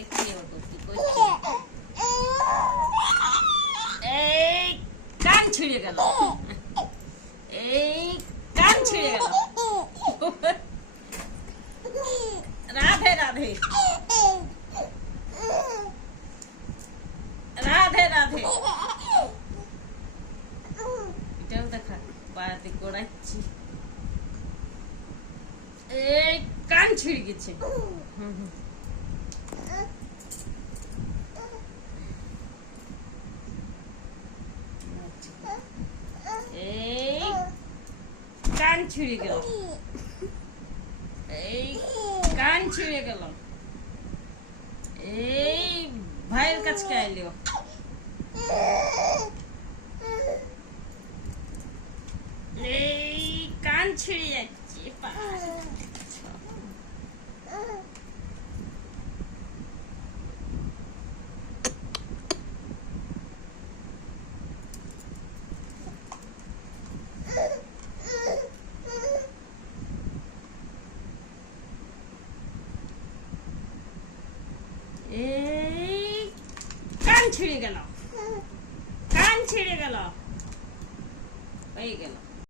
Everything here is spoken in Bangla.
দেখি হতো কি করছে। এই কান ছিঁড়ে গেল, এই কান ছিঁড়ে গেল। রাধে রাধে, রাধে রাধে। এটাও দেখা পাড়াতে করাচ্ছি। এই কান ছিঁড়ে গেছে। এই কান ছিঁড়ে গেল, এই কান ছিঁড়ে গেল। এই ভাইয়ের কাছে আইলো। এই কান ছিঁড়ে যাচ্ছে। এই কান ছিঁড়ে গেল, কান ছিঁড়ে গেল, হয়ে গেল।